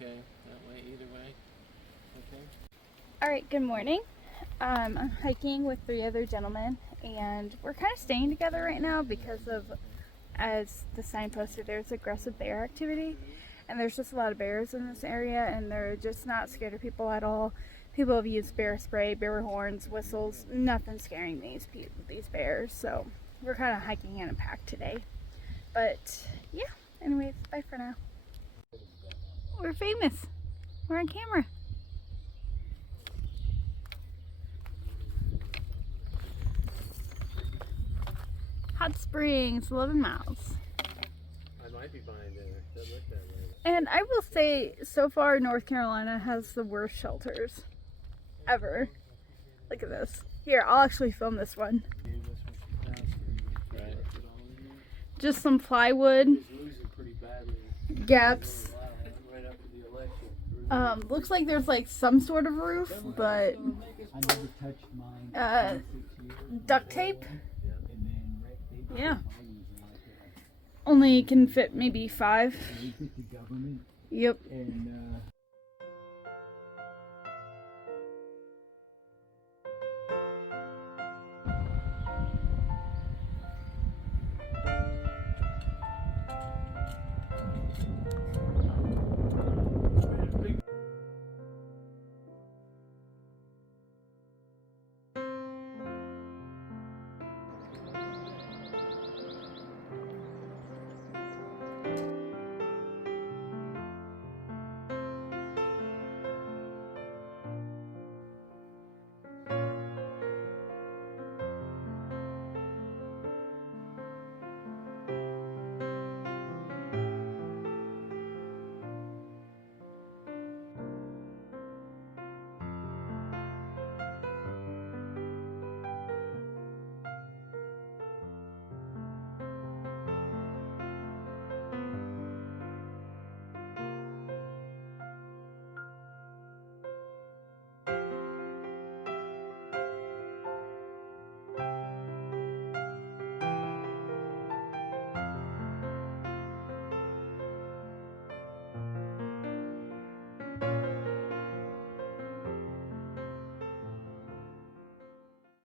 okay that way, either way. Okay. Alright, good morning. I'm hiking with 3 other gentlemen, and we're kind of staying together right now because of, as the sign posted, there's aggressive bear activity, and there's just a lot of bears in this area, and they're just not scared of people at all. People have used bear spray, bear horns, whistles, nothing scaring these bears, so we're kind of hiking in a pack today. But yeah, anyways, bye for now. We're famous. We're on camera. Hot Springs, 11 miles. I might be buying dinner. Doesn't look that way. And I will say, so far, North Carolina has the worst shelters ever. Look at this. Here, I'll actually film this one. Right. Just some plywood, Losing pretty badly. gaps. Right after the election. Looks like there's like some sort of roof, but I never touched mine. duct tape. Yeah. Only can fit maybe 5. The government Yep. and